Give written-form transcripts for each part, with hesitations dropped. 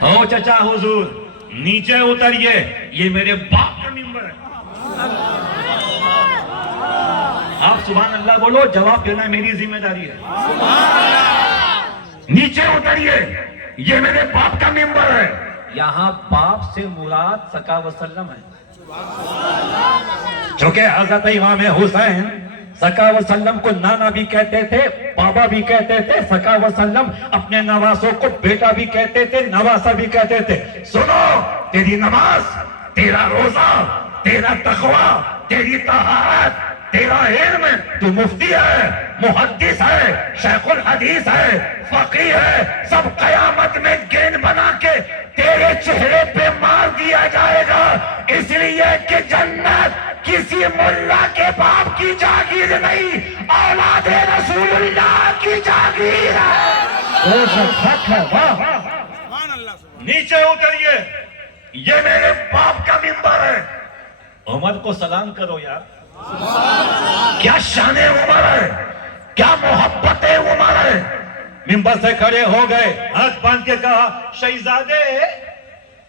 او چچا حضور نیچے اتریے، یہ میرے باپ کا ممبر ہے۔ آپ سبحان اللہ بولو، جواب دینا میری ذمہ داری ہے۔ نیچے اتریے، یہ میرے باپ کا ممبر ہے۔ یہاں باپ سے مراد سکا وسلم ہے، چونکہ حضرت امام حسین سکا وسلم کو نانا بھی کہتے تھے، بابا بھی کہتے تھے۔ سکا وسلم اپنے نواسوں کو بیٹا بھی کہتے تھے، نواسا بھی کہتے تھے۔ سنو، تیری نماز، تیرا روزہ، تیرا تقوی، تیری طہارت، تیرا علم، تو مفتی ہے، محدث ہے، شیخ الحدیث ہے، فقیہ ہے، سب قیامت میں گیند بنا کے تیرے چہرے پہ مار دیا جائے گا، اس لیے کہ جنت کسی ملا کے باپ کی جاگیر نہیں، اولاد رسول اللہ کی جاگیر ہے۔ نیچے اتریے، یہ میرے باپ کا ممبر ہے۔ عمر کو سلام کرو یار، کیا شان عمر ہے، کیا محبت عمر ہے۔ ممبر سے کھڑے ہو گئے، ہاتھ باندھ کے کہا، شہزادے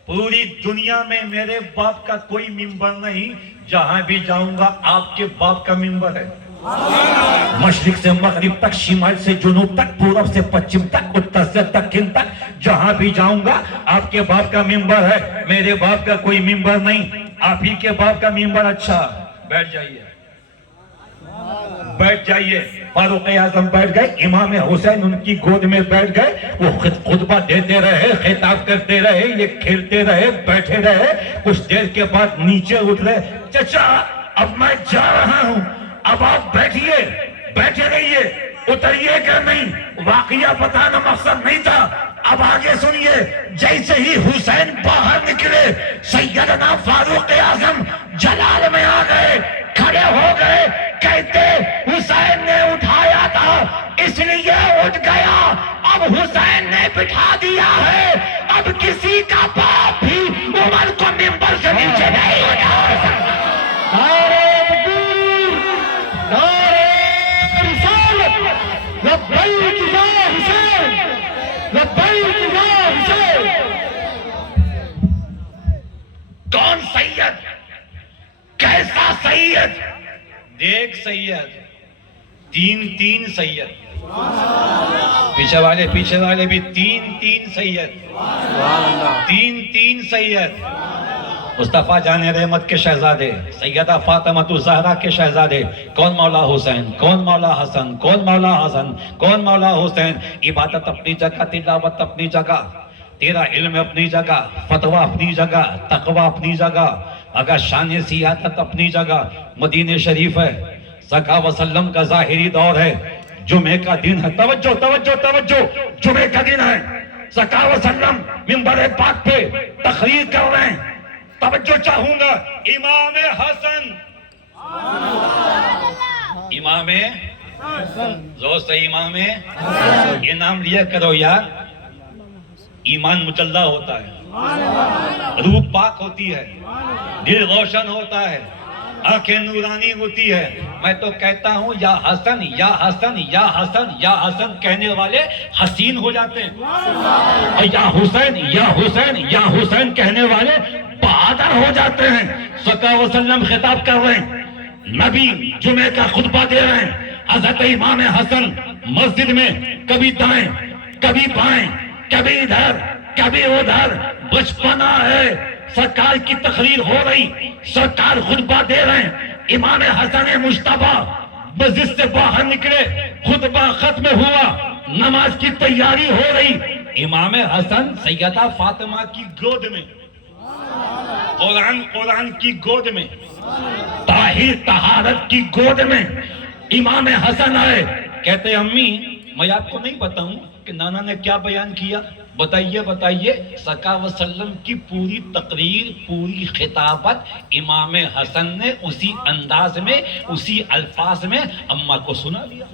پوری دنیا میں میرے باپ کا کوئی ممبر نہیں، جہاں بھی جاؤں گا آپ کے باپ کا ممبر ہے۔ مشرق سے مغرب تک، شمال سے جنوب تک، پورب سے پچھم تک، اتر سے دکن تک، جہاں بھی جاؤں گا آپ کے باپ کا ممبر ہے، میرے باپ کا کوئی ممبر نہیں، آپ ہی کے باپ کا ممبر۔ اچھا بیٹھ جائیے، بیٹھ جائیے۔ فاروق اعظم بیٹھ گئے، امام حسین ان کی گود میں بیٹھ گئے، وہ خطبہ دیتے رہے، خطاب کرتے رہے، یہ کھیلتے رہے، بیٹھے رہے۔ کچھ دیر کے بعد نیچے اترے، چچا اب میں جا رہا ہوں، اب آپ بیٹھیے، بیٹھے رہیے، اتریے کہ نہیں۔ واقعہ بتانا مقصد نہیں تھا، اب آگے سنیے۔ جیسے ہی حسین باہر نکلے، سیدنا فاروق اعظم جلال میں آ گئے، کھڑے ہو گئے، کہتے حسین نے اٹھایا تھا اس لیے اٹھ گیا، اب حسین نے بٹھا دیا ہے، اب کسی کا باپ بھی عمر کو ممبر سے نیچے نہیں اٹھا سکتا۔ نعرہ تکبیر، نعرہ رسالت، لبیک یا حسین، لبیک یا حسین۔ کون سید، کیسا سید؟ دیکھ سید، تین سید، پیچھے والے بھی تین سید، تین سید۔ مصطفیٰ جان رحمت کے شہزادے، سیدہ فاطمہ الزہرا کے شہزادے، کون مولا حسین، کون مولا حسن، کون مولا حسن، کون مولا حسین۔ عبادت اپنی جگہ، تلاوت اپنی جگہ، تیرا علم اپنی جگہ، فتویٰ اپنی جگہ، تقویٰ اپنی جگہ، اگر شان سیادت اپنی جگہ۔ مدینہ شریف ہے، سکا وسلم کا ظاہری دور ہے، جمعہ کا دن ہے، توجہ توجہ توجہ، جمعہ کا دن ہے، سکا وسلم منبر پاک پہ تقریر کر رہے ہیں۔ توجہ چاہوں گا، امام حسن، امام زور سے امام، یہ نام لیا کرو یار، ایمان مجلہ ہوتا ہے، روح پاک ہوتی ہے، دل روشن ہوتا ہے، آنکھیں نورانی ہوتی ہے۔ میں تو کہتا ہوں یا حسن یا حسن یا حسن یا حسن کہنے والے حسین ہو جاتے ہیں، اور یا حسین یا حسین یا حسین کہنے والے بہادر ہو جاتے ہیں۔ سکا وسلم خطاب کر رہے ہیں، نبی جمعہ کا خطبہ دے رہے ہیں، حضرت امام حسن مسجد میں کبھی دائیں کبھی بائیں، کبھی ادھر کبھی ادھر، بچپنا ہے، سرکار کی تقریر ہو رہی، سرکار خطبہ دے رہے ہیں، امام حسن مجتبیٰ مسجد سے باہر نکلے، خطبہ ختم ہوا، نماز کی تیاری ہو رہی، امام حسن سیدہ فاطمہ کی گود میں، قرآن کی گود میں، طاہر طہارت کی گود میں امام حسن آئے، کہتے امی میں آپ کو نہیں بتاؤں کہ نانا نے کیا بیان کیا، بتائیے۔ سکا وسلم کی پوری تقریر، پوری خطابت امام حسن نے اسی انداز میں، اسی الفاظ میں اماں کو سنا دیا۔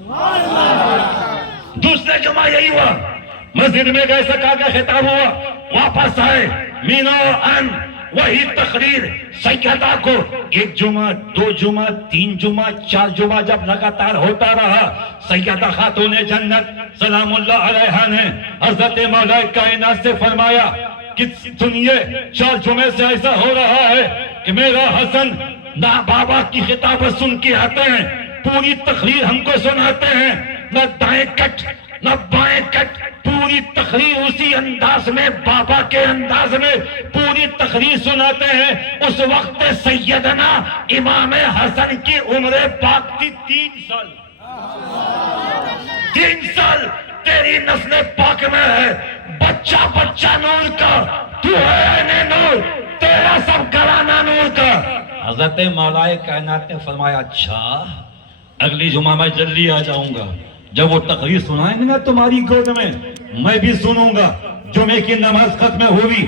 دوسرے جمعہ یہی ہوا، مسجد میں گئے، سکا کا خطاب ہوا، واپس آئے، مینو ان وہی تقریر سیدہ کو، ایک جمعہ، دو جمعہ، تین جمعہ، چار جمعہ جب لگاتار ہوتا رہا، سیدہ خاتون جنت سلام اللہ علیہا نے حضرت مولا کائنات سے فرمایا، کہ سنیے 4 جمعے سے ایسا ہو رہا ہے کہ میرا حسن نہ بابا کی خطابت سن کے آتے ہیں، پوری تقریر ہم کو سناتے ہیں، نہ دائیں کٹ نہ بائیں کٹ، پوری تقریر اسی انداز میں، بابا کے انداز میں پوری تقریر سناتے ہیں۔ اس وقت سیدنا امام حسن کی عمر پاک تھی 3 سال۔ 3 سال تیری نسل پاک میں ہے، بچہ بچہ نور کا، تو ہے نور، تیرا سب گھرانہ نور کا۔ حضرت مولا کائنات نے فرمایا اچھا اگلی جمعہ میں جلدی آ جاؤں گا، جب وہ تقریر سنائیں گے نا تمہاری گود میں بھی سنوں گا۔ جمعے کی نماز ختم ہوئی،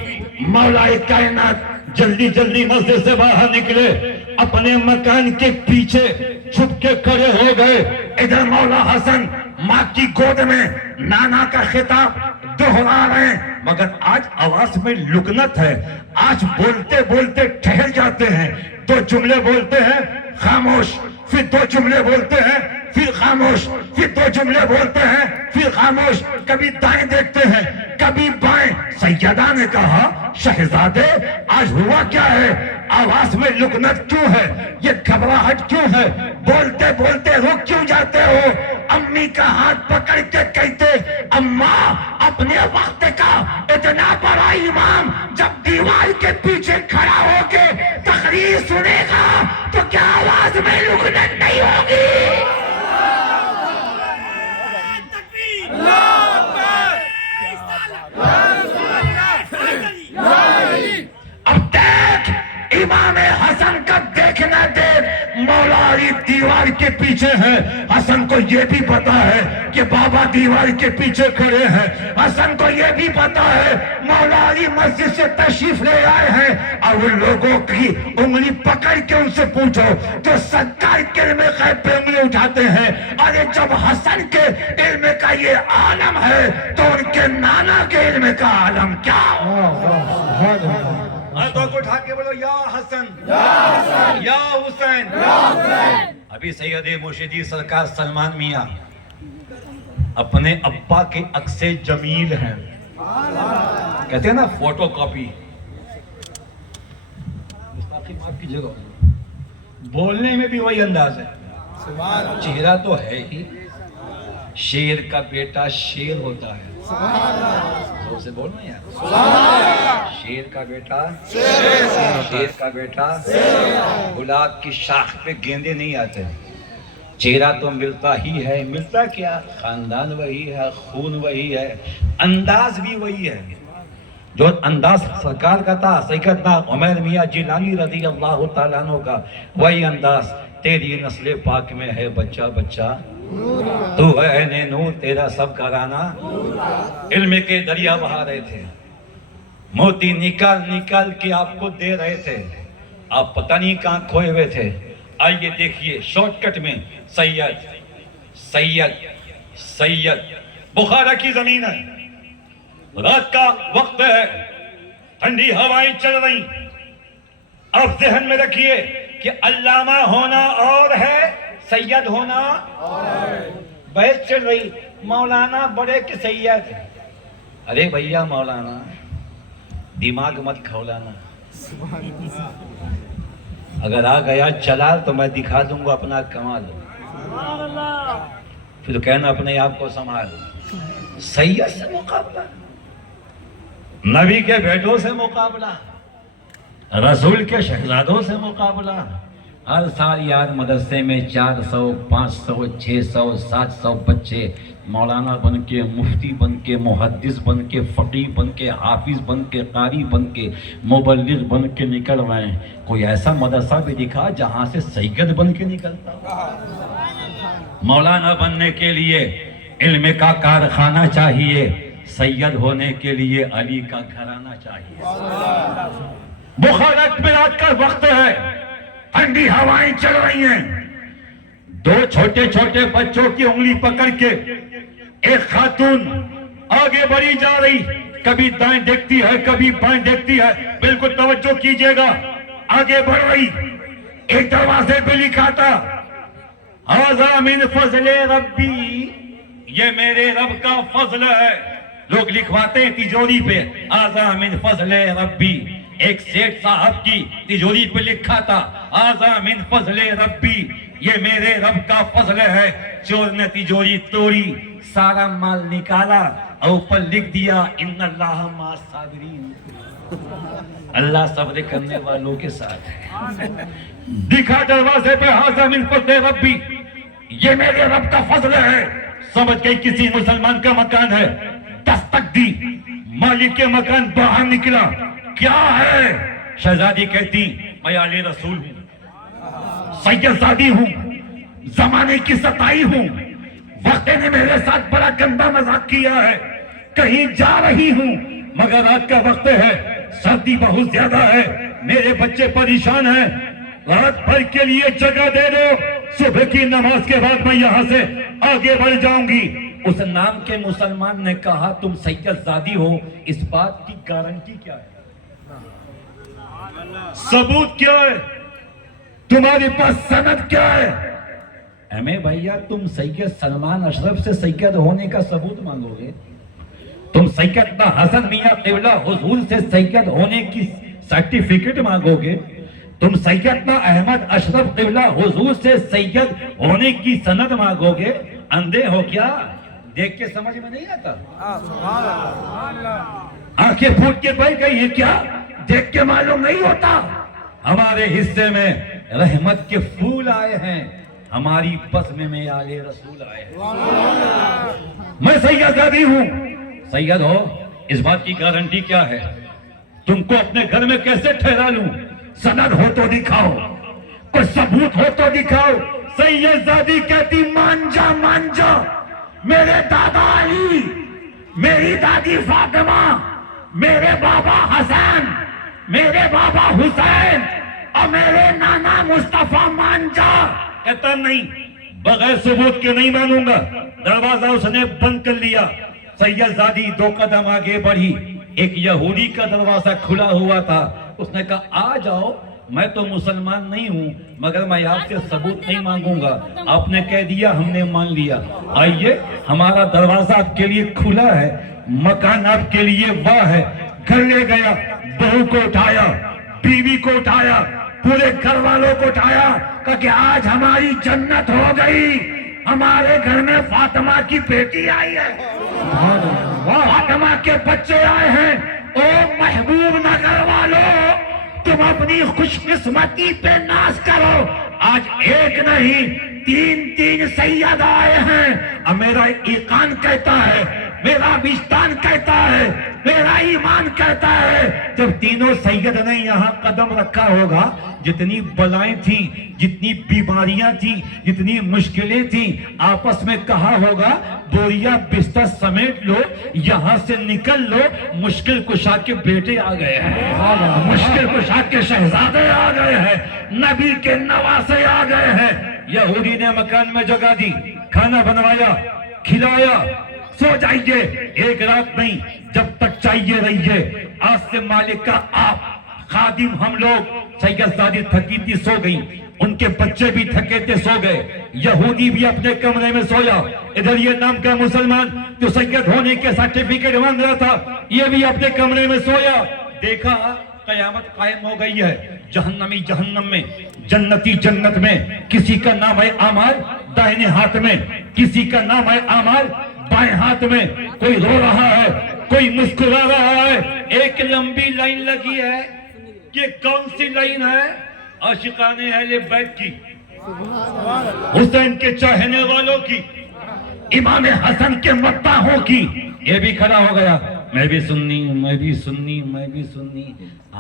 مولا کائنات جلدی مسجد سے باہر نکلے، اپنے مکان کے پیچھے چھپ کے کھڑے ہو گئے۔ ادھر مولا حسن ماں کی گود میں نانا کا خطاب دہرا رہے ہیں، مگر آج آواز میں لکنت ہے، آج بولتے بولتے ٹھہر جاتے ہیں، 2 جملے بولتے ہیں خاموش، پھر 2 جملے بولتے ہیں پھر خاموش، پھر 2 جملے بولتے ہیں پھر خاموش، کبھی دائیں دیکھتے ہیں کبھی بائیں۔ سیدہ نے کہا شہزادے آج ہوا کیا ہے؟ آواز میں لکنت کیوں ہے؟ یہ گھبراہٹ کیوں ہے؟ بولتے بولتے رک کیوں جاتے ہو؟ امی کا ہاتھ پکڑ کے کہتے اماں اپنے وقت کا اتنا بڑا امام جب دیوار کے پیچھے کھڑا ہو کے تقریر سنے گا تو کیا آواز میں لکنت نہیں ہوگی؟ اب دیکھ امام حسن کا دیکھنا دیکھ، مولا علی دیوار کے پیچھے ہے، حسن کو یہ بھی پتا ہے کہ بابا دیوار کے پیچھے کھڑے ہیں، حسن کو یہ بھی پتا ہے مولا علی مسجد سے تشریف لے آئے ہیں، اور ان لوگوں کی انگلی پکڑ کے ان سے پوچھو جو سرکار کے علم غیب پہ انگلی اٹھاتے ہیں، اور جب حسن کے علم کا یہ عالم ہے تو ان کے نانا کے علم کا عالم کیا ہو؟ ہاتھوں کو اٹھا کے بولو یا حسن یا حسین۔ ابھی سید مرشدی سرکار سلمان میاں اپنے ابا کے عکس جمیل ہیں، کہتے ہیں نا فوٹو کاپی، کی جگہ بولنے میں بھی وہی انداز ہے، چہرہ تو ہے ہی، شیر کا بیٹا شیر ہوتا ہے، زور سے بولنا یار، شیر کا بیٹا شیر کا بیٹا، گلاب کی شاخ پہ گیندے نہیں آتے، چہرہ تو ملتا ہی ہے، ملتا کیا؟ خاندان وہی ہے، خون وہی ہے، انداز بھی وہی ہے، جو انداز سرکار کا تھا سیدنا عمیر میاں جیلانی رضی اللہ تعالیٰ عنہ کا، وہی انداز تیری نسل پاک میں ہے بچہ بچہ، تو ہے نور تیرا سب گھرانہ۔ علم کے دریا بہا رہے تھے، موتی نکال نکال کے آپ کو دے رہے تھے، آپ پتہ نہیں کہاں کھوئے ہوئے تھے۔ آئیے دیکھیے شارٹ کٹ میں، سید سید سید بخارا کی زمین ہے، رات کا وقت ہے، ٹھنڈی ہوائیں چل رہی، اب ذہن میں رکھیے کہ علامہ ہونا اور ہے، سید ہونا بحث چل رہی، مولانا بڑے کہ سید؟ ارے بھیا مولانا دماغ مت کھولانا، اگر آ گیا جلال تو میں دکھا دوں گا اپنا کمال، پھر کہنا اپنے آپ کو سنبھال۔ سید سے مقابلہ، نبی کے بیٹوں سے مقابلہ، رسول کے شہزادوں سے مقابلہ، ہر سال یار مدرسے میں 400 500 600 700 بچے مولانا بن کے، مفتی بن کے، محدث بن کے، فقیہ بن کے، حافظ بن کے، قاری بن کے، مبلغ بن کے نکل رہے ہیں۔ کوئی ایسا مدرسہ بھی دکھا جہاں سے سید بن کے نکلتا؟ مولانا بننے کے لیے علم کا کارخانہ چاہیے، سید ہونے کے لیے علی کا گھرانہ چاہیے۔ بخارت میں رات کا وقت ہے، ٹھنڈی ہوائیں چل رہی ہیں، 2 چھوٹے چھوٹے بچوں کی انگلی پکڑ کے ایک خاتون آگے بڑھی جا رہی، کبھی دائیں دیکھتی ہے کبھی بائیں دیکھتی ہے، بالکل توجہ کیجئے گا، آگے بڑھ رہی، ایک دروازے پہ لکھا تھا ھذا من فضل ربی، یہ میرے رب کا فضل ہے، لوگ لکھواتے ہیں تجوری پہ آزا من فضل ربی. ایک سیٹ صاحب کی تجوری پہ لکھا تھا آزا من فضل ربی، یہ میرے رب کا فضل ہے. چور نے تجوری توڑی، سارا مال نکالا اور اوپر لکھ دیا ان اللہ مع الصابرین، اللہ صبر کرنے والوں کے ساتھ ہے. دکھا دروازے پہ آزا من فضل ربی، یہ میرے رب کا فضل ہے. سمجھ گئی کسی مسلمان کا مکان ہے، دستک دی، مالک کے مکان باہر نکلا، کیا ہے؟ شہزادی کہتی میں آلِ رسول ہوں، سید زادی ہوں، زمانے کی ستائی ہوں، وقت نے میرے ساتھ بڑا گندا مذاق کیا ہے، کہیں جا رہی ہوں مگر رات کا وقت ہے، سردی بہت زیادہ ہے، میرے بچے پریشان ہیں، رات بھر کے لیے جگہ دے دو، صبح کی نماز کے بعد میں یہاں سے آگے بڑھ جاؤں گی. اس نام کے مسلمان نے کہا تم سید زادی ہو، اس بات کی گارنٹی کیا ہے؟ ثبوت کیا ہے؟ تمہارے پاس سند کیا ہے؟ احمد بھائیا تم سید سلمان اشرف سے سید ہونے کا ثبوت مانگو گے؟ تم سیدنا حسن میاں قبلہ حضور سے سید ہونے کی سرٹیفکیٹ مانگو گے؟ تم سیدنا احمد اشرف قبلہ حضور سے سید ہونے کی سند مانگو گے؟ اندھے ہو کیا؟ دیکھ کے سمجھ میں نہیں آتا؟ آنکھیں پھوٹ کے بیٹھ گئی ہیں کیا؟ دیکھ کے معلوم نہیں ہوتا؟ ہمارے حصے میں رحمت کے پھول آئے ہیں، ہماری بزم میں آل رسول آئے ہیں. میں سید زادی ہوں. سید ہو، اس بات کی گارنٹی کیا ہے؟ تم کو اپنے گھر میں کیسے ٹھہرا لوں؟ سند ہو تو دکھاؤ، کوئی ثبوت ہو تو دکھاؤ. سید زادی کہتی مان جا، میرے دادا علی، میری دادی فاطمہ، میرے بابا حسن، میرے بابا حسین اور میرے نانا مصطفیٰ مان جا. کہتا نہیں، بغیر ثبوت کے نہیں مانوں گا. دروازہ اس نے بند کر لیا. سید زادی 2 قدم آگے بڑھی، ایک یہودی کا دروازہ کھلا ہوا تھا. اس نے کہا آ جاؤ، میں تو مسلمان نہیں ہوں مگر میں آپ سے ثبوت نہیں مانگوں گا. آپ نے کہہ دیا، ہم نے مان لیا. آئیے، ہمارا دروازہ آپ کے لیے کھلا ہے، مکان آپ کے لیے واہ ہے. گھر لے گیا، بہو کو اٹھایا، بیوی کو اٹھایا، پورے گھر والوں کو اٹھایا، کہا کہ آج ہماری جنت ہو گئی، ہمارے گھر میں فاطمہ کی بیٹی آئی ہے، فاطمہ کے بچے آئے ہیں. او محبوب نگر والوں، تم اپنی خوش قسمتی پہ ناز کرو. آج ایک نہیں 3 سید آئے ہیں. اب میرا ایقان کہتا ہے، میرا وجدان کہتا ہے، میرا ایمان کہتا ہے، جب تینوں سید نے یہاں قدم رکھا ہوگا، جتنی بلائیں تھیں، جتنی بیماریاں تھیں، جتنی مشکلیں تھیں، آپس میں کہا ہوگا بوریا بستر سمیٹ لو، یہاں سے نکل لو، مشکل کشا کے بیٹے آ گئے ہیں، مشکل کشا کے شہزادے آ گئے ہیں، نبی کے نواسے آ گئے ہیں. یہودی نے مکان میں جگہ دی، کھانا بنوایا، کھلایا. سو جائیے، ایک رات نہیں، جب تک چاہیے رہیے. آج سے مالک کا آپ، خادم ہم لوگ. سید زادی تھکی تھی، سو گئی. ان کے بچے بھی تھکے تھے، سو گئے. یہودی بھی اپنے کمرے میں سویا. ادھر یہ نام کا مسلمان جو سید ہونے کے سرٹیفکیٹ مانگ رہا تھا، یہ بھی اپنے کمرے میں سویا. دیکھا قیامت قائم ہو گئی ہے. جہنمی جہنم میں، جنتی جنت میں. کسی کا نام ہے اعمال دائیں ہاتھ میں، کسی کا نام ہے اعمال بائیں ہاتھ میں. کوئی رو رہا ہے، کوئی مسکرا رہا ہے. ایک لمبی لائن لگی ہے. یہ کون سی لائن ہے؟ عاشقان اہل بیت کی، حسین کے چاہنے والوں کی، امام حسن کے مداحوں کی. یہ بھی کھڑا ہو گیا، میں بھی سنی، میں بھی سنی، میں بھی سنی.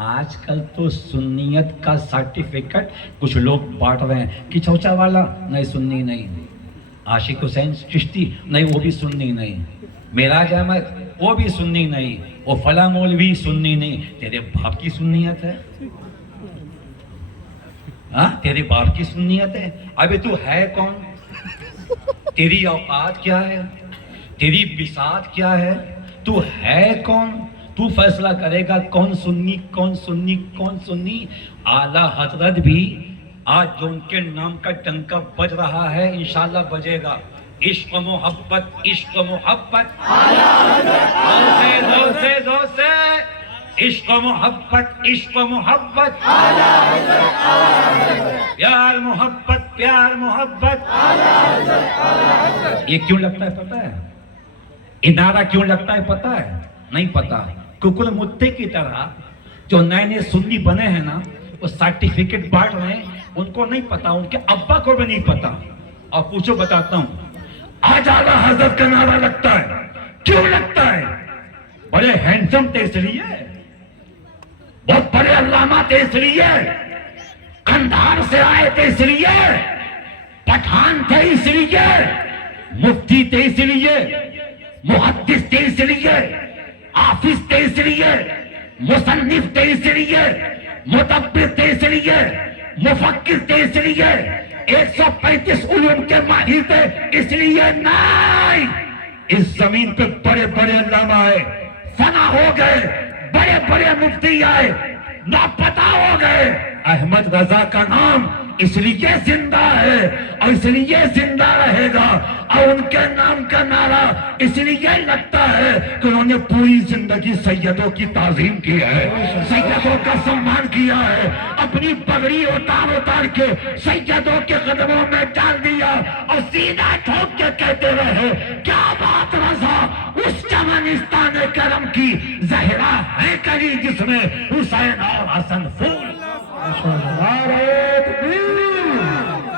آج کل تو سنیت کا سرٹیفکیٹ کچھ لوگ بانٹ رہے ہیں کہ چوچا والا نہیں، سنی نہیں. عاشق حسین چشتی نہیں، وہ بھی سنی نہیں. معراج احمد وہ بھی سنی نہیں. وہ فلاں مولوی سنی نہیں. تیرے باپ کی سنیت ہے؟ ہاں، تیرے باپ کی سنیت ہے؟ ابھی تو ہے کون؟ تیری اوقات کیا ہے؟ تیری بساط کیا ہے؟ تو ہے کون؟ تو فیصلہ کرے گا کون سنی، کون سنی، کون سنی. اعلیٰ حضرت بھی آج جو ان کے نام کا ڈنکا بج رہا ہے، انشاءاللہ بجے گا. عشق و محبت، عشق و محبت، زور سے عشق و محبت، عشق و محبت، پیار محبت، پیار محبت. یہ کیوں لگتا ہے پتہ ہے؟ یہ نعرہ کیوں لگتا ہے پتہ ہے؟ نہیں پتا. ککر متے کی طرح جو نئے نئے سنی بنے ہیں نا، وہ سرٹیفکیٹ بانٹ رہے ہیں، ان کو نہیں پتا، ان کے ابا کو بھی نہیں پتا. اور پوچھو بتاتا ہوں، آج اعلیٰ حضرت کا نعرہ لگتا ہے. کیوں لگتا ہے؟ بڑے ہینڈسم تھے اس لیے، بہت بڑے علامہ تھے اس لیے، قندھار سے آئے تھے اس لیے، پٹھان تھے اس لیے، مفتی تھے اس لیے، محدث تھے اس لیے، حافظ تھے اس لیے، مصنف تھے اس لیے، مدبر تھے اس لیے، مفکر تھے اس لیے، 135 علوم کے ماہر تھے اس لیے نہیں. اس زمین پہ بڑے بڑے علامہ آئے، فنا ہو گئے، بڑے بڑے مفتی آئے، لاپتہ ہو گئے. احمد رضا کا نام اس لیے زندہ ہے اور اس لیے زندہ رہے گا، اور ان کے نام کا نعرہ اس لیے لگتا ہے کہ انہوں نے پوری زندگی سیدوں کی تعظیم کی ہے، سیدوں کا سمان کیا ہے، اپنی پگڑی اتار اتار کے سیدوں کے قدموں میں ڈال دیا اور سینہ ٹھوک کے کہتے رہے کیا بات رضا، اس چمنستان کرم کی زہرا ہے کلی جس میں حسین اور حسن پھول. نعرہ تکبیر،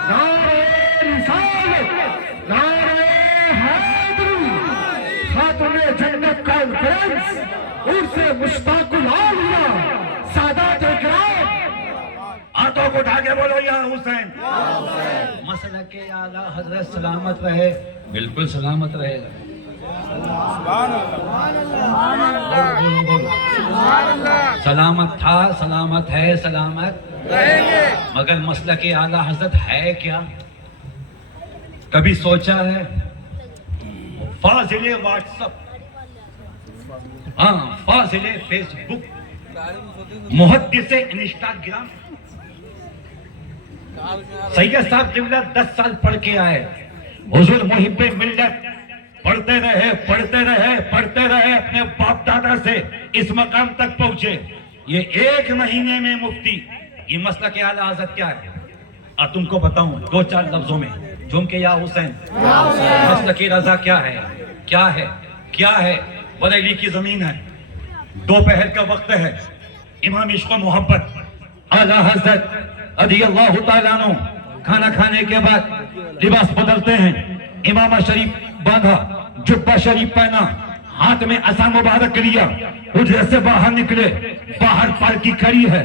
نعرہ رسالت، نعرہ حیدری، خاتون جنت کانفرنس، عرس مشتاق العالیہ، سادات کرام، ہاتھوں کو اٹھا کے بولو یا حسین. مسئلہ کے اعلیٰ حضرت سلامت رہے. بالکل سلامت رہے گا. سلامت تھا، سلامت ہے، سلامت رہیں گے. مگر مسئلہ کے اعلیٰ حضرت ہے کیا؟ کبھی سوچا ہے؟ فاضل واٹس اپ، ہاں فاضل فیس بک، محدث انسٹاگرام. سید صاحب قبلہ 10 سال پڑھ کے آئے، حضور محب ملت، پڑھتے رہے پڑھتے رہے پڑھتے رہے، اپنے باپ دادا سے اس مقام تک پہنچے. یہ 1 مہینے میں مفتی. یہ مسئلہ کے اعلیٰ حضرت کیا ہے؟ اور تم کو بتاؤں 2-4 لفظوں میں جھوم کے یا حسین. مسئلہ کی رضا کیا ہے؟ کیا ہے؟ کیا ہے؟ بریلی کی زمین ہے، دوپہر کا وقت ہے، امام عشق و محبت اعلیٰ حضرت رضی اللہ تعالیٰ عنہ کھانا کھانے کے بعد لباس بدلتے ہیں، امامہ شریف باندھا، جبہ شریف پہنا، ہاتھ میں عصا مبارک لیا، حجرے سے باہر نکلے. باہر پالکی کھڑی ہے،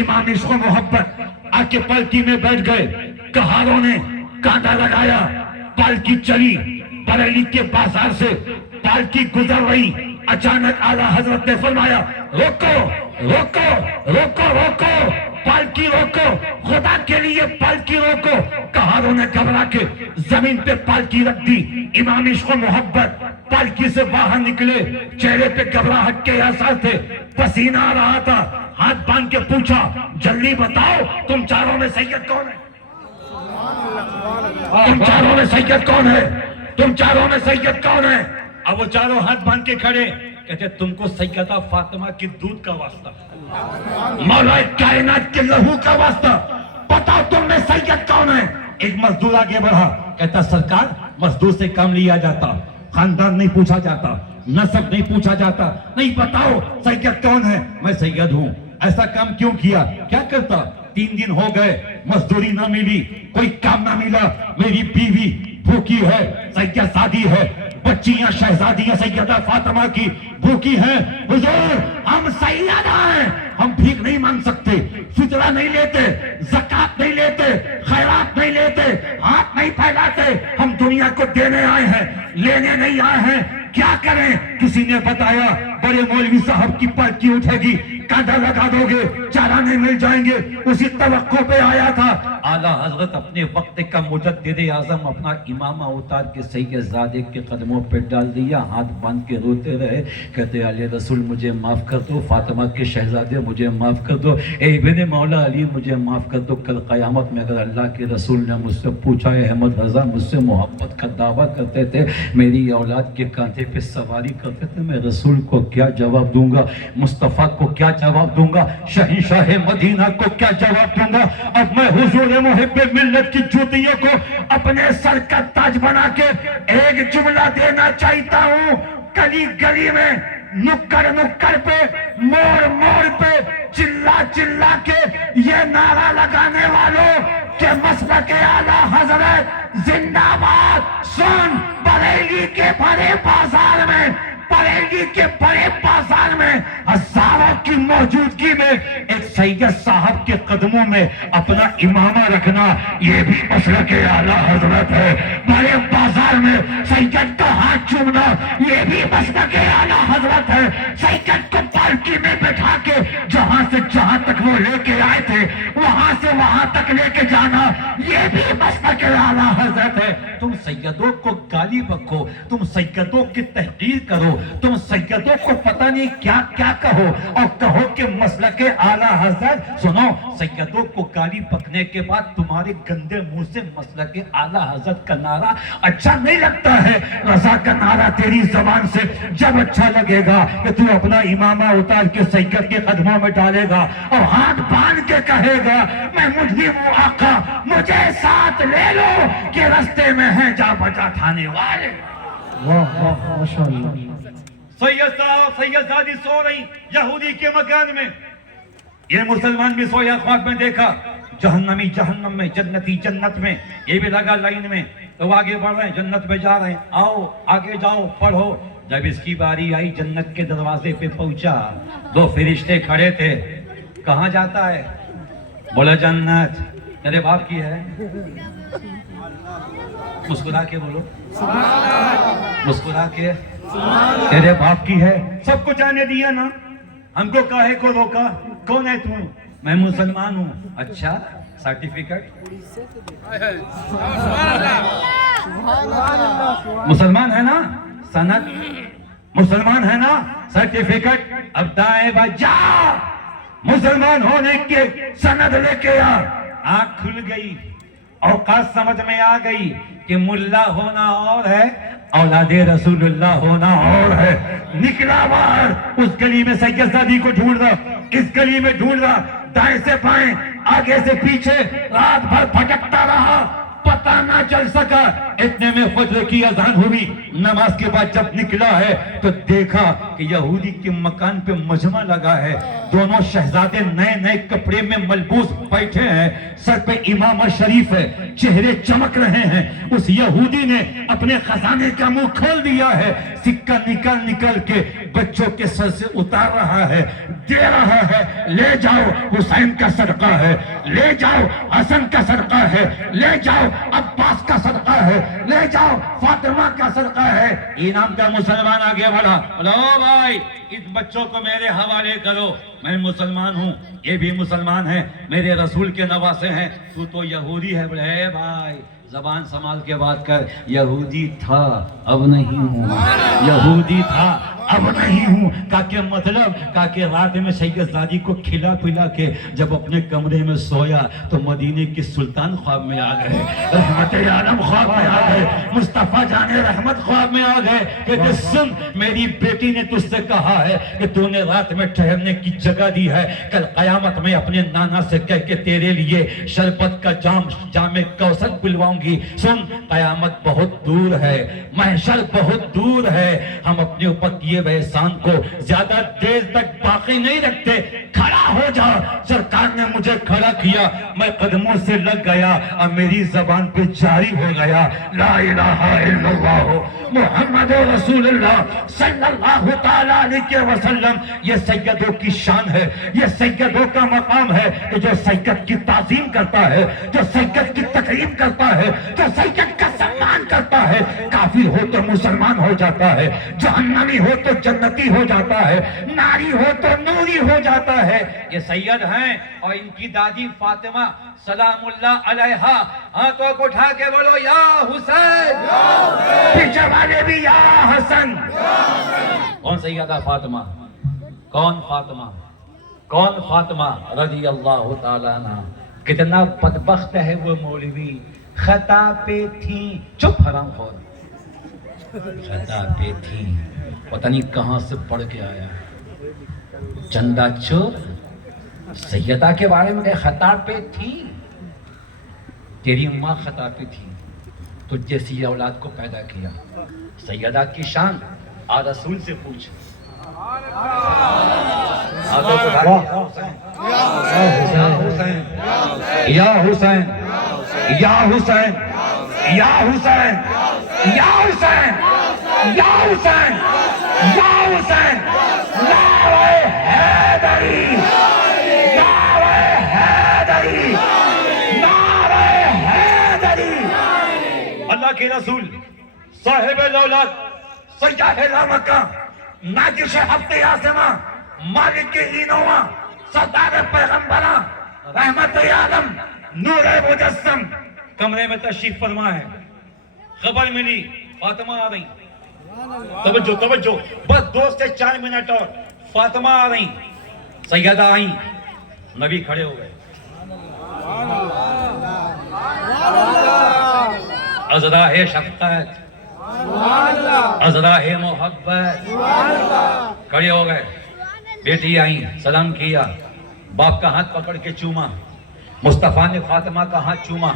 امام عشق و محبت آ کے پالکی میں بیٹھ گئے. کہاروں نے کانٹا لگایا، پالکی چلی. بریلی کے بازار سے پالکی گزر رہی، اچانک اعلیٰ حضرت نے فرمایا روکو روکو روکو روکو، پالکی روکو، خدا کے لیے پالکی روکو. کہاروں نے گھبرا کے زمین پہ پالکی رکھ دی. امام عشق و محبت پالکی سے باہر نکلے، چہرے پہ گھبراہٹ کے احساس تھے، پسینہ آ رہا تھا. ہاتھ باندھ کے پوچھا جلدی بتاؤ تم چاروں میں سید کون ہے؟ تم چاروں میں سید کون ہے؟ تم چاروں میں سید کون ہے؟ اب وہ چاروں ہاتھ باندھ کے کھڑے کہتے تم کو سیدہ فاطمہ کی دودھ کا واسطہ، مولا کائنات کے لہو کا واسطہ، بتاؤ تم میں سید کون ہے؟ ایک مزدور آگے بڑھا، کہتا سرکار مزدور سے کام لیا جاتا، خاندان نہیں پوچھا جاتا، نسب نہیں پوچھا جاتا. نہیں بتاؤ سید کون ہے؟ میں سید ہوں. ایسا کام کیوں کیا؟ کیا کرتا؟ 3 دن ہو گئے، مزدوری نہ ملی، کوئی کام نہ ملا، میری بیوی بھوکی ہے، سید شادی ہے، بچیاں شہزادیاں سیدہ فاطمہ کی بھوکی ہیں. حضور ہم سیدہ ہیں، ہم بھیک نہیں مانگ سکتے، فطرہ نہیں لیتے، زکات نہیں لیتے، خیرات نہیں لیتے، ہاتھ نہیں پھیلاتے. ہم دنیا کو دینے آئے ہیں، لینے نہیں آئے ہیں. کیا کریں؟ کسی نے بتایا بڑے مولوی صاحب کی پلکی اٹھے گی، کاندھا لگا دو گے، چالانے مل جائیں گے، اسی توقع پہ آیا تھا۔ اعلیٰ حضرت اپنے وقت کا مجدد اعظم اپنا امامہ اتار کے سید زادے کے قدموں پہ ڈال دیا، ہاتھ باندھ کے روتے رہے، کہتے علی رسول مجھے معاف کر دو، فاطمہ کے شہزادے مجھے معاف کر دو، اے ابن مولا علی مجھے معاف کر دو۔ کل قیامت میں اگر اللہ کے رسول نے مجھ سے پوچھا ہے احمد رضا مجھ سے محبت کا دعویٰ کرتے تھے، میری اولاد کے کاندھے پہ سواری کرتے تھے، میں رسول کو کیا جواب دوں گا؟ مصطفیٰ کو کیا جواب دوں گا؟ شہنشاہ مدینہ کو کیا جواب دوں گا؟ اب میں حضور محب ملت کی جوتیوں کو اپنے سر کا تاج بنا کے ایک جملہ دینا چاہتا ہوں، گلی گلی میں، نکڑ نکڑ پہ، موڑ موڑ پہ، چلا چلا کے یہ نعرہ لگانے والوں کہ مسلک اعلیٰ حضرت زندہ باد۔ سن، بریلی کے بڑے بازار میں، بریلی کے بڑے بازار میں ہزاروں کی موجودگی میں ایک سید صاحب کے قدموں میں اپنا امامہ رکھنا یہ بھی مسلک اعلیٰ حضرت ہے۔ بڑے بازار میں سید کا ہاتھ چومنا یہ بھی مسلک اعلیٰ حضرت ہے۔ سید کو پالکی میں بٹھا کے جہاں سے جہاں تک وہ لے کے آئے تھے وہاں سے وہاں تک لے کے جانا یہ بھی مسلک اعلیٰ حضرت ہے۔ تم سیدوں کو گالی بکو، تم سیدوں کی تحقیر کرو، تم سیدوں کو پتہ نہیں کیا کیا کہو اور کہو کہ مسلک اعلیٰ حضرت۔ سنو، سیدوں کو گالی بکنے کے بعد تمہارے گندے منہ سے مسلک اعلیٰ حضرت کا نعرہ اچھا نہیں لگتا ہے۔ رضا کا نعرہ تیری زبان سے جب اچھا لگے گا کہ تو اپنا امامہ اتار کے سید کے قدموں میں ڈالے گا اور ہاتھ باندھ کے کہے گا میں مجھے وہ آقا مجھے ساتھ لے لو کہ رستے میں ہے جا بجا کھانے والے۔ واہ واہ ماشاءاللہ۔ سید صاحب، سید زادی سو رہی یہودی کے مکان میں، یہ مسلمان بھی سویا، خواب میں دیکھا، جہنمی جہنم میں، جنتی جنت میں، یہ بھی لگا لائن میں، تو آگے بڑھ رہے ہیں، جنت میں جا رہے ہیں، آؤ آگے جاؤ پڑھو۔ جب اس کی باری آئی جنت کے دروازے پہ پہنچا، دو فرشتے کھڑے تھے، کہاں جاتا ہے؟ بولا جنت، تیرے باپ کی ہے؟ مسکرا کے بولو، مسکرا کے، تیرے باپ کی ہے؟ سب کو جانے دیا نا، ہم کو کاہے کو روکا؟ کون ہے تم؟ میں مسلمان ہوں۔ اچھا، سرٹیفکیٹ؟ مسلمان ہے نا؟ سند؟ مسلمان ہے نا؟ سرٹیفکیٹ؟ اب دائیں بائیں جا، مسلمان ہونے کے سند لے کے آ۔ آنکھ کھل گئی، اوقات سمجھ میں آ گئی کہ ملا ہونا اور ہے، اولاد رسول اللہ ہونا اور ہے۔ نکلا باہر، اس گلی میں سید زادی کو ڈھونڈ رہا، اس گلی میں ڈھونڈ رہا، دائیں سے بائیں، آگے سے پیچھے، رات بھر بھٹکتا رہا، پتہ نہ چل سکا۔ اتنے میں فجر کی اذان ہوئی، نماز کے بعد جب نکلا ہے تو دیکھا کہ یہودی کے مکان پہ مجمع لگا ہے، دونوں شہزادے نئے نئے کپڑے میں ملبوس بیٹھے ہیں، سر پہ امامہ شریف ہے، چہرے چمک رہے ہیں۔ اس یہودی نے اپنے خزانے کا منہ کھول دیا ہے، سکہ نکل نکل کے بچوں کے سر سے اتار رہا ہے، دے رہا ہے، لے جاؤ حسین کا صدقہ ہے، لے جاؤ حسن کا صدقہ ہے، لے جاؤ عباس کا صدقہ ہے، لے جاؤ فاطمہ کا صدقہ ہے۔ انعام کا مسلمان آگے بڑھا، بولو بھائی اس بچوں کو میرے حوالے کرو، میں مسلمان ہوں، یہ بھی مسلمان ہیں، میرے رسول کے نواسے ہیں، تو یہودی ہے۔ بولے اے بھائی زبان سنبھال کے بات کر، یہودی تھا اب نہیں ہوں، یہودی تھا اب نہیں ہوں۔ کہا کہ مطلب؟ کہا کہ رات میں سید زادی کو کھلا پلا کے جب اپنے کمرے میں سویا تو مدینے کی سلطان خواب میں آ گئے، رحمت عالم خواب میں آ گئے، مصطفیٰ جان رحمت خواب میں آ گئے، کہتے سن میری بیٹی نے تجھ سے کہا ہے کہ تو نے رات میں ٹھہرنے کی جگہ دی ہے، کل قیامت میں اپنے نانا سے کہہ کے تیرے لیے شربت کا جام کوثر پلواؤں گی۔ سن، قیامت بہت دور ہے، محشر بہت دور ہے، ہم اپنے اوپر کیے ہوئے احسان کو زیادہ دیر تک باقی نہیں رکھتے، کھڑا ہو جا. سرکار نے مجھے کھڑا کیا, میں قدموں سے لگ گیا اور میری زبان پہ جاری ہو گیا لا الہ الا اللہ محمد رسول اللہ صلی اللہ تعالیٰ علیہ وسلم. یہ سیدوں کی شان ہے, یہ سیدوں کا مقام ہے کہ جو سید کی تعظیم کرتا ہے, جو سید کی تکریم کرتا ہے, جو سید کا سمان کرتا ہے, کافر ہو تو مسلمان ہو جاتا ہے, جہنمی ہو تو جنتی ہو جاتا ہے, ناری ہو تو نوری ہو جاتا ہے. یہ سید ہیں اور ان کی دادی فاطمہ سلام اللہ علیہا. ہاتھوں کو اٹھا کے بولو یا حسین, پیچھے والے بھی یا حسن. کون سیدہ فاطمہ؟ کون فاطمہ؟ کون فاطمہ رضی اللہ تعالیٰ عنہ؟ کتنا بدبخت ہے وہ مولوی, خطا پہ تھیں, چپ حرام خور, خطا پہ تھیں, پتہ نہیں کہاں سے پڑھ کے آیا, چندہ چور. سیدہ کے بارے میں کہ خطا پہ تھی, تیری ماں خطا پہ تھی, تجھ جیسی اولاد کو پیدا کیا. سیدہ کی شان آ رسول سے پوچھ. یا حسین, یا حسین, یا حسین, یا حسین, یا حسین, یا حسین, یا حسین, نعرہ حیدری, نعرہ حیدری, نعرہ حیدری. اللہ کے رسول صاحب الاولاد سیاح لامکہ ناجش ہفت آسماں مالک اینوا سردار پیغمبراں رحمت عالم نور مجسم کمرے میں تشریف فرما ہے. خبر ملی فاطمہ آ رہی. توجہ توجہ, بس 2 سے 4 منٹ اور فاطمہ آ رہی. سیدہ آئیں, نبی کھڑے ہو گئے. عذرا ہے شفقت, عذرا ہے محبت, کھڑے ہو گئے. بیٹی آئیں, سلام کیا, باپ کا ہاتھ پکڑ کے چوما. مصطفیٰ نے فاطمہ کا ہاتھ چوما,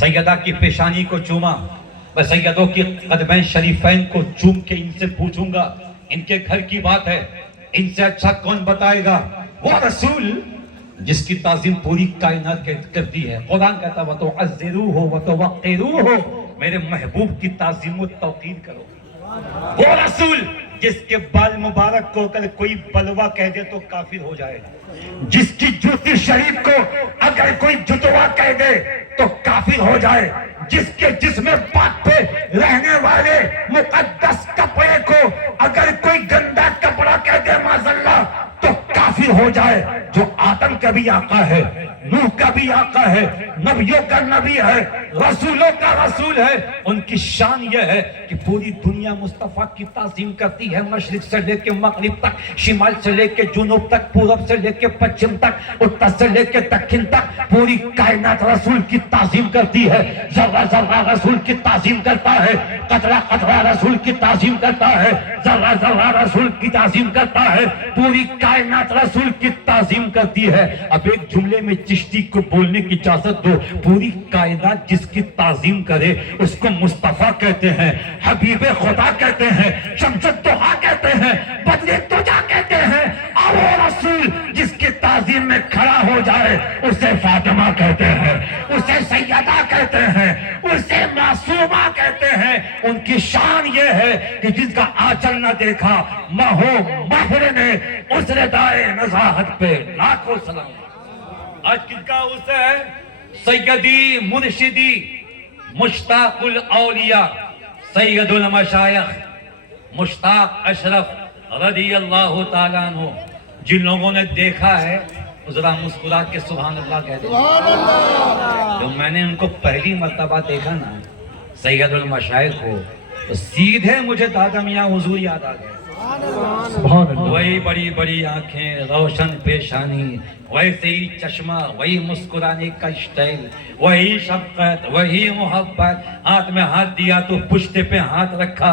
سیدہ کی پیشانی کو چوما. میں سیدوں کی قدمین شریفین کو چوم کے ان سے پوچھوں گا, ان کے گھر کی بات ہے, ان سے اچھا کون بتائے گا؟ وہ رسول جس کی تعظیم پوری کائنات کرتی ہے. قرآن کہتا ہے وَتُعَزِّرُوهُ وَتُوَقِّرُوهُ, میرے محبوب کی تعظیم و توقیر کرو. وہ رسول جس کے بال مبارک کو اگر کوئی بلوا کہہ دے تو کافر ہو جائے گا, جس کی جوتی شریف کو اگر کوئی جتوا کہہ دے تو کافر ہو جائے, جس کے جسم پاک پہ رہنے والے مقدس کپڑے کو اگر کوئی گندا کپڑا کہہ دے معاذاللہ تو کافر ہو جائے, جو آدم کا بھی آقا ہے, نوح کا بھی آقا ہے, نبیوں کا نبی ہے, رسولوں کا رسول ہے. ان کی شان یہ ہے کہ پوری دنیا مصطفیٰ کی تعظیم کرتی ہے, مشرق سے لے کے مغرب تک, شمال سے لے کے جنوب تک, پورب سے لے کے پچھم تک, اتر سے لے کے دکن تک, پوری کائنات رسول کی تعظیم کرتی ہے. ذرہ ذرہ رسول کی تعظیم کرتا ہے, قطرہ قطرہ رسول کی تعظیم کرتا ہے, ذرہ ذرہ رسول کی تعظیم کرتا ہے, پوری کائنات رسول کی تعظیم کرتی ہے. اب ایک جملے میں چشتی کو بولنے کی اجازت دو. پوری کائنات جس کی تعظیم کرے اس کو مصطفیٰ کہتے ہیں, حبیب خدا کہتے ہیں, شمس الضحیٰ کہتے ہیں, بدر تجا کہتے ہیں. اور وہ رسول جس کی تعظیم میں کھڑا ہو جائے اسے فاطمہ کہتے ہیں, اسے سیدہ کہتے ہیں, اسے معصومہ کہتے ہیں. ان کی شان یہ ہے کہ جس کا آنچل نہ دیکھا مہو مہر نے اس ردائے نزاہت پہ لاکھوں سلام. آج کن کا اس ہے سیدی مرشدی مشتاق الاولیاء سید المشایخ مشتاق اشرف رضی اللہ تعالیٰ عنہ. جن لوگوں نے دیکھا ہے ذرا مسکرا کے سبحان اللہ کہہ دیں. جو میں نے ان کو پہلی مرتبہ دیکھا نا سید المشایخ کو, تو سیدھے مجھے دادا میاں حضور یاد آ گئے. وہی بڑی بڑی آنکھیں, روشن پیشانی, ویسے ہی چشمہ, وہی مسکرانے کا اسٹائل, وہی شفقت, وہی محبت. ہاتھ میں ہاتھ دیا تو پشتے پہ ہاتھ رکھا,